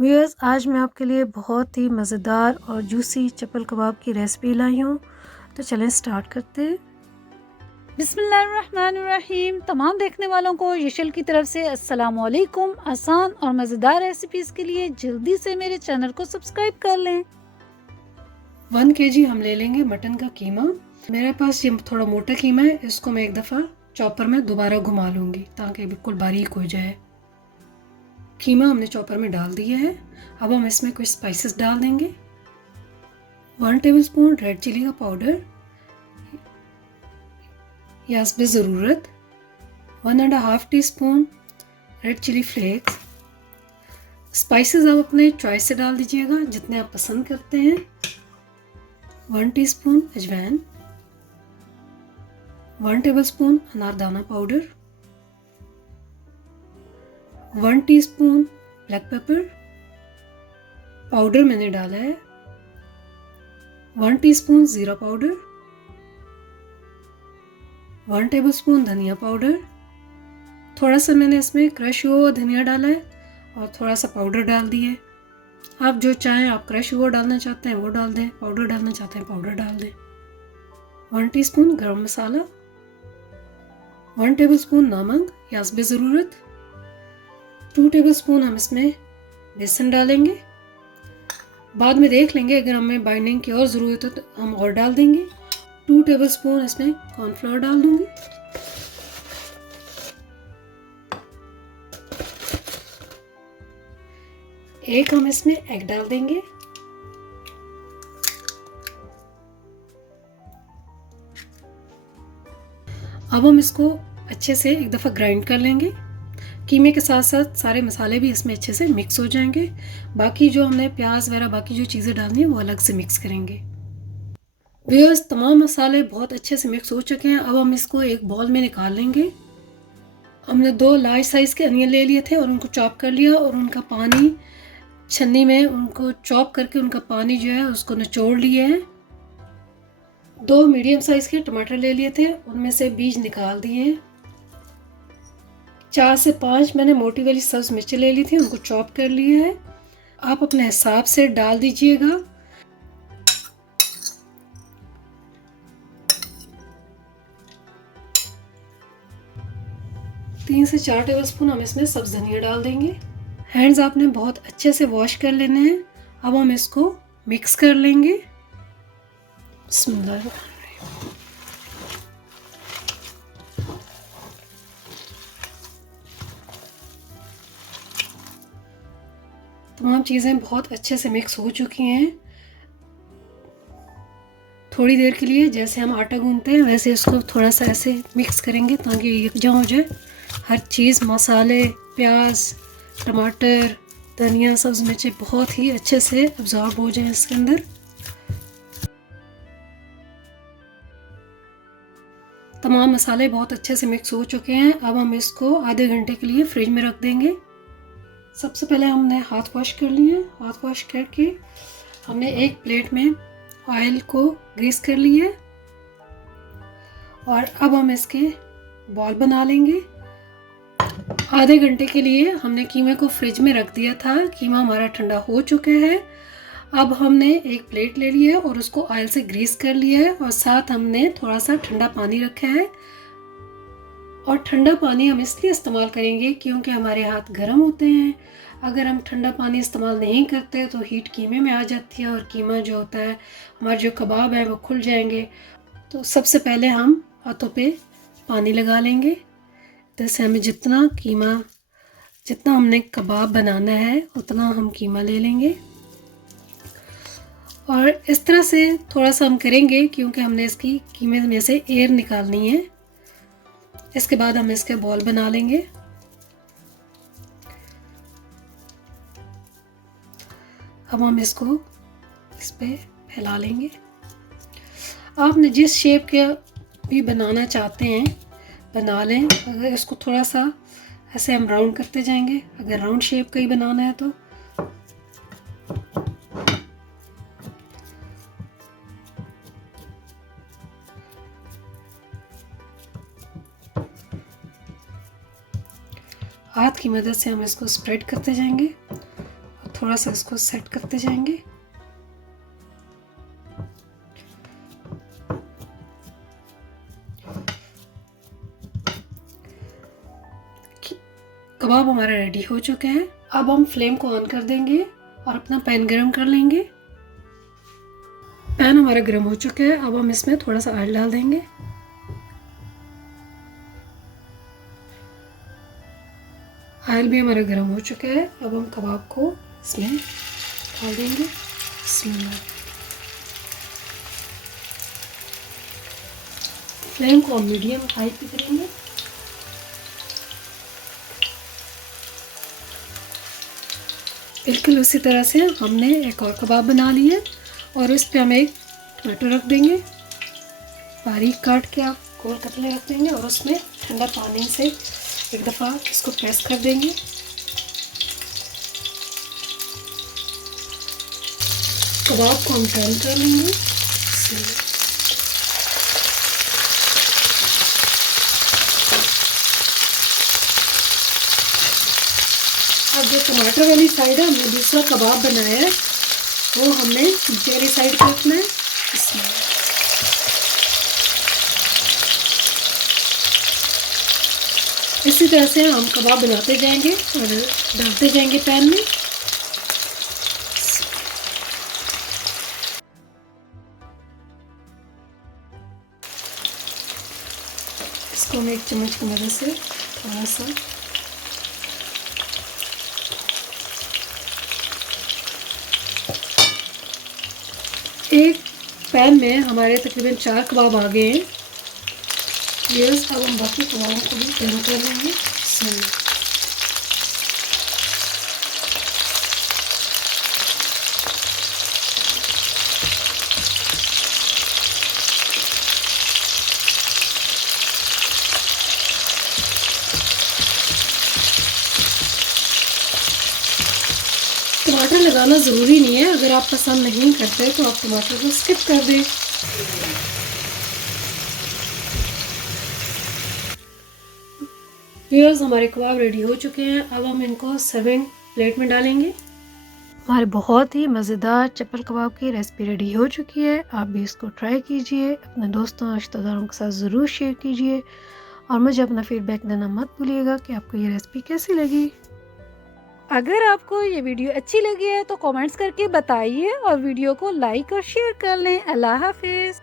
Viewers, आज मैं आपके लिए बहुत ही मज़ेदार और जूसी चप्पल कबाब की रेसिपी लाई हूँ। तो चलें स्टार्ट करते हैं। बिस्मिल्लाहिर्रहमानिर्रहीम। तमाम देखने वालों को यशल की तरफ से अस्सलाम वालेकुम। आसान और मज़ेदार रेसिपीज़ के लिए जल्दी से मेरे चैनल को सब्सक्राइब कर लें। 1 kg हम ले लेंगे मटन का कीमा। मेरे पास ये थोड़ा मोटा कीमा है, इसको मैं एक दफ़ा चॉपर में दोबारा घुमा लूँगी ताकि बिल्कुल बारीक हो जाए। कीमा हमने चॉपर में डाल दिया है। अब हम इसमें कुछ स्पाइसेस डाल देंगे। 1 टेबलस्पून रेड चिली का पाउडर या हस्बे ज़रूरत, 1.5 teaspoon red chili flakes. Spices आप अपने चॉइस से डाल दीजिएगा जितने आप पसंद करते हैं। 1 टीस्पून अजवाइन, 1 टेबलस्पून अनारदाना powder, 1 teaspoon black pepper powder मैंने डाला है, 1 टीस्पून ज़ीरा पाउडर, 1 टेबलस्पून धनिया पाउडर। थोड़ा सा मैंने इसमें क्रश हुआ धनिया डाला है और थोड़ा सा पाउडर डाल दिए। आप जो चाहें, आप क्रश हुआ डालना चाहते हैं वो डाल दें, पाउडर डालना चाहते हैं पाउडर डाल दें। 1 टीस्पून गरम मसाला, 1 टेबलस्पून नमक या हस्बे ज़रूरत, 2 टेबलस्पून हम इसमें बेसन डालेंगे। बाद में देख लेंगे, अगर हमें बाइंडिंग की और ज़रूरत है तो हम और डाल देंगे। 2 टेबलस्पून इसमें कॉर्नफ्लोर डाल दूंगी। एक हम इसमें एग डाल देंगे। अब हम इसको अच्छे से एक दफ़ा ग्राइंड कर लेंगे। कीमे के साथ साथ सारे मसाले भी इसमें अच्छे से मिक्स हो जाएंगे। बाकी जो हमने प्याज वगैरह बाकी जो चीज़ें डालनी है वो अलग से मिक्स करेंगे। व्यूअर्स, तमाम मसाले बहुत अच्छे से मिक्स हो चुके हैं। अब हम इसको एक बॉल में निकाल लेंगे। हमने 2 लार्ज साइज़ के अनियन ले लिए थे और उनको चॉप कर लिया और उनका पानी छन्नी में उनको चॉप करके उनका पानी जो है उसको निचोड़ लिए हैं। 2 मीडियम साइज़ के टमाटर ले लिए थे, उनमें से बीज निकाल दिए। 4 से 5 मैंने मोटी वाली सब्ज़ मिर्ची ले ली थी, उनको चॉप कर लिया है। आप अपने हिसाब से डाल दीजिएगा। तीन से 4 टेबलस्पून हम इसमें सब्ज़ धनिया डाल देंगे। हैंड्स आपने बहुत अच्छे से वॉश कर लेने हैं। अब हम इसको मिक्स कर लेंगे। बिस्मिल्लाह। तमाम चीज़ें बहुत अच्छे से मिक्स हो चुकी हैं। थोड़ी देर के लिए जैसे हम आटा गूंथते हैं वैसे इसको थोड़ा सा ऐसे मिक्स करेंगे ताकि यकजा हो जाए। हर चीज़, मसाले, प्याज, टमाटर, धनिया, सब्ज़ मिर्ची बहुत ही अच्छे से अब्जॉर्ब हो जाए इसके अंदर। तमाम मसाले बहुत अच्छे से मिक्स हो चुके हैं। अब हम इसको आधे घंटे के लिए फ्रिज में रख देंगे। सबसे पहले हमने हाथ वॉश कर लिए। हाथ वॉश करके हमने एक प्लेट में ऑयल को ग्रीस कर लिए और अब हम इसके बॉल बना लेंगे। आधे घंटे के लिए हमने कीमे को फ्रिज में रख दिया था। कीमा हमारा ठंडा हो चुका है। अब हमने एक प्लेट ले लिया है और उसको ऑयल से ग्रीस कर लिया है और साथ हमने थोड़ा सा ठंडा पानी रखा है। और ठंडा पानी हम इसलिए इस्तेमाल करेंगे क्योंकि हमारे हाथ गर्म होते हैं। अगर हम ठंडा पानी इस्तेमाल नहीं करते तो हीट कीमे में आ जाती है और कीमा जो होता है, हमारे जो कबाब है वो खुल जाएंगे। तो सबसे पहले हम हाथों पे पानी लगा लेंगे। जैसे हमें जितना हमने कबाब बनाना है उतना हम कीमा ले लेंगे और इस तरह से थोड़ा सा हम करेंगे क्योंकि हमने इसकी कीमे में से एयर निकालनी है। इसके बाद हम इसके बॉल बना लेंगे। अब हम इसको इस पे फैला लेंगे। आपने जिस शेप के भी बनाना चाहते हैं बना लें। अगर इसको थोड़ा सा ऐसे हम राउंड करते जाएंगे, अगर राउंड शेप का ही बनाना है तो। हाथ की मदद से हम इसको स्प्रेड करते जाएंगे और थोड़ा सा इसको सेट करते जाएंगे। कबाब हमारे रेडी हो चुके हैं। अब हम फ्लेम को ऑन कर देंगे और अपना पैन गरम कर लेंगे। पैन हमारा गरम हो चुका है। अब हम इसमें थोड़ा सा ऑयल डाल देंगे। ऑयल भी हमारा गरम हो चुका है। अब हम कबाब को इसमें डाल देंगे। फ्लेम को हम मीडियम हाई पे करेंगे। बिल्कुल उसी तरह से हमने एक और कबाब बना लिया और इस पे हम एक टमाटो रख देंगे, बारीक काट के आप गोल कतले रख देंगे और उसमें ठंडा पानी से एक दफ़ा इसको प्रेस कर देंगे। कबाब को हम टर्न कर लेंगे। अब जो टमाटर वाली साइड है हमने दूसरा कबाब बनाया है वो हमने नीचे वाली साइड पे रखना है। इसमें इसी तरह से हम कबाब बनाते जाएंगे और डालते जाएंगे पैन में। इसको हम एक चम्मच की मदद से थोड़ा सा एक पैन में हमारे तकरीबन 4 कबाब आ गए हैं। अब हम बाकी कबाबों को भी टर्न कर लेंगे। टमाटर लगाना ज़रूरी नहीं है, अगर आप पसंद नहीं करते तो आप टमाटर को स्किप कर दें। व्यूअर्स, हमारे कबाब रेडी हो चुके हैं। अब हम इनको सर्विंग प्लेट में डालेंगे। हमारे बहुत ही मज़ेदार चप्पल कबाब की रेसिपी रेडी हो चुकी है। आप भी इसको ट्राई कीजिए, अपने दोस्तों रिश्तेदारों के साथ ज़रूर शेयर कीजिए और मुझे अपना फीडबैक देना मत भूलिएगा कि आपको ये रेसिपी कैसी लगी। अगर आपको ये वीडियो अच्छी लगी है तो कमेंट्स करके बताइए और वीडियो को लाइक और शेयर कर लें। अल्लाह हाफिज़।